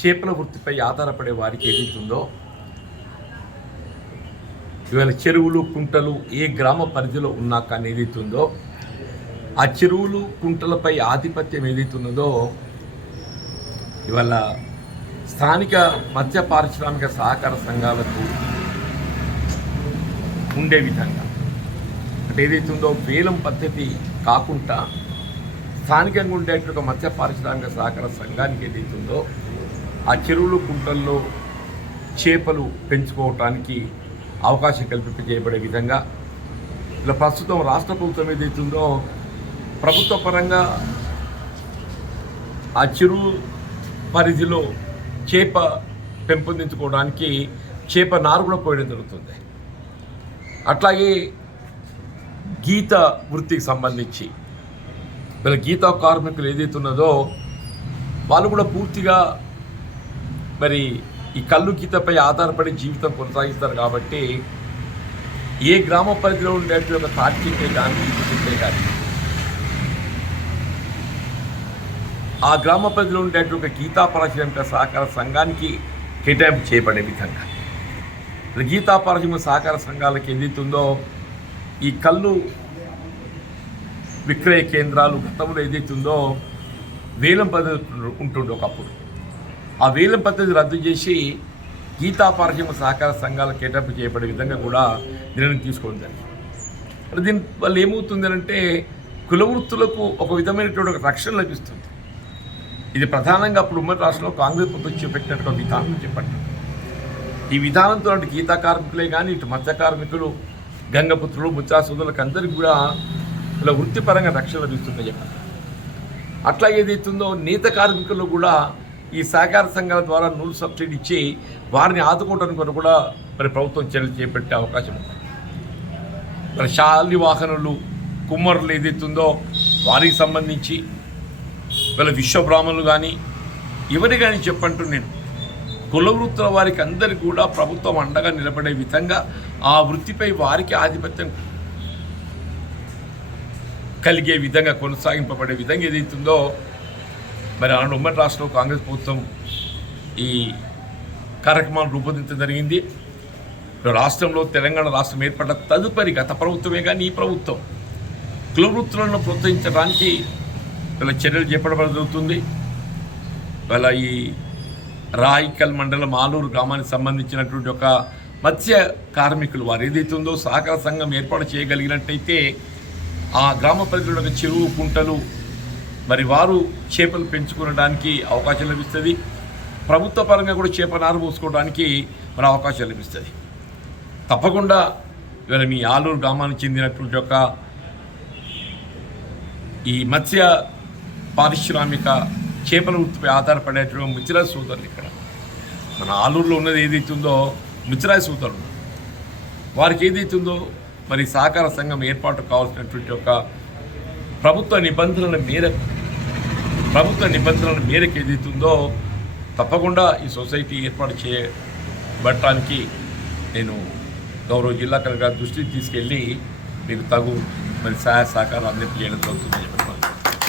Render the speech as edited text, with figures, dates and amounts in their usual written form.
చేపల వృత్తిపై ఆధారపడే వారికి ఏదైతుందో ఇవాళ చెరువులు కుంటలు ఏ గ్రామ పరిధిలో ఉన్నా కానీ ఏదైతుందో ఆ చెరువులు కుంటలపై ఆధిపత్యం ఏదైతున్నదో ఇవాళ స్థానిక మత్స్య పారిశ్రామిక సహకార సంఘాలకు ఉండే విధంగా అంటే ఏదైతుందో వేలం పద్ధతి కాకుండా స్థానికంగా ఉండేటువంటి మత్స్య పారిశ్రామిక సహకార సంఘానికి ఏదైతుందో ఆ చెరువులు కుంటల్లో చేపలు పెంచుకోవటానికి అవకాశం కల్పింపజేయబడే విధంగా ఇలా ప్రస్తుతం రాష్ట్ర ప్రభుత్వం ఏదైతుందో ప్రభుత్వ పరంగా ఆ చెరువు పరిధిలో చేప పెంపొందించుకోవడానికి చేప నారు కూడా పోయడం జరుగుతుంది. అట్లాగే గీత వృత్తికి సంబంధించి వీళ్ళ గీతా కార్మికులు ఏదైతున్నదో వాళ్ళు కూడా పూర్తిగా మరి ఈ కళ్ళు గీతపై ఆధారపడి జీవితం కొనసాగిస్తారు. కాబట్టి ఏ గ్రామ పరిధిలో ఉండేటువంటి ఒక తార్కికే కానీ ఇదే కానీ ఆ గ్రామ పరిధిలో ఉండేటువంటి ఒక గీతా పారిశ్రామిక సహకార సంఘానికి కేటాయింపు చేయబడే విధంగా గీతా పారిశ్రామిక సహకార సంఘాలకు ఏదైతుందో ఈ కళ్ళు విక్రయ కేంద్రాలు గతంలో ఏదైతుందో వేలం పద్ధతి ఉంటుండే ఒకప్పుడు. ఆ వేలం పద్ధతి రద్దు చేసి గీతా పారిశ్రామిక సహకార సంఘాలకు కేటాయింపు చేయబడే విధంగా కూడా నిర్ణయం తీసుకోవడం జరిగింది. దీని వల్ల ఏమవుతుంది అంటే కుల వృత్తులకు ఒక విధమైనటువంటి ఒక రక్షణ లభిస్తుంది. ఇది ప్రధానంగా అప్పుడు ఉమ్మడి రాష్ట్రంలో కాంగ్రెస్ ప్రభుత్వం చేపట్టినట్టు విధానం చెప్పండి. ఈ విధానంతో అటు గీతా కార్మికులే కానీ ఇటు మత్స్య కార్మికులు గంగపుత్రులు ముత్సా సోదరులకు అందరికీ కూడా ఇలా వృత్తిపరంగా రక్షణ లభిస్తుందని చెప్పండి. అట్లా ఏదైతుందో నేత కార్మికులు కూడా ఈ సహకార సంఘాల ద్వారా నూలు సబ్సిడీ ఇచ్చి వారిని ఆదుకోవడానికి కొరకు కూడా మరి ప్రభుత్వం చర్యలు చేపట్టే అవకాశం ఉంది. మరి శాలి వాహనులు కుమ్మరులు ఏదైతుందో వారికి సంబంధించి వీళ్ళ విశ్వబ్రాహ్మణులు కానీ ఎవరి కానీ చెప్పంటూ నేను కుల వృత్తుల వారికి అందరికీ కూడా ప్రభుత్వం అండగా నిలబడే విధంగా ఆ వృత్తిపై వారికి ఆధిపత్యం కలిగే విధంగా కొనసాగింపబడే విధంగా ఏదైతుందో మరి ఆనాడు ఉమ్మడి రాష్ట్రంలో కాంగ్రెస్ ప్రభుత్వం ఈ కార్యక్రమాలు రూపొందించడం జరిగింది. రాష్ట్రంలో తెలంగాణ రాష్ట్రం ఏర్పడ్డ తదుపరి గత ప్రభుత్వమే కానీ ఈ ప్రభుత్వం కుల వృత్తులను ప్రోత్సహించడానికి వీళ్ళ చర్యలు చేపట్టడం జరుగుతుంది. వాళ్ళ ఈ రాయికల్ మండలం ఆలూరు గ్రామానికి సంబంధించినటువంటి ఒక మత్స్య కార్మికులు వారు ఏదైతుందో సహకార సంఘం ఏర్పాటు చేయగలిగినట్టయితే ఆ గ్రామ పరిధిలో ఒక చెరువు కుంటలు మరి వారు చేపలు పెంచుకోవడానికి అవకాశం లభిస్తుంది. ప్రభుత్వ పరంగా కూడా చేప నారు పోసుకోవడానికి మరి అవకాశం లభిస్తుంది. తప్పకుండా ఇవాళ మీ ఆలూరు గ్రామానికి చెందినటువంటి ఒక ఈ మత్స్య పారిశ్రామిక చేపల వృత్తిపై ఆధారపడేటువంటి ముచ్చిరాజు సోదరులు ఇక్కడ మన ఆలూరులో ఉన్నది ఏదైతుందో ముచ్చిరాజు సోదరులు వారికి ఏదైతుందో మరి సహకార సంఘం ఏర్పాటు కావాల్సినటువంటి ఒక ప్రభుత్వ నిబంధనల మేరకు ఏదైతుందో తప్పకుండా ఈ సొసైటీ ఏర్పాటు చేయబట్టడానికి నేను గౌరవ జిల్లా కలెక్టర్ దృష్టికి తీసుకెళ్ళి మీకు తగు మరి సహాయ సహకారాలు అందజేయడం జరుగుతుంది.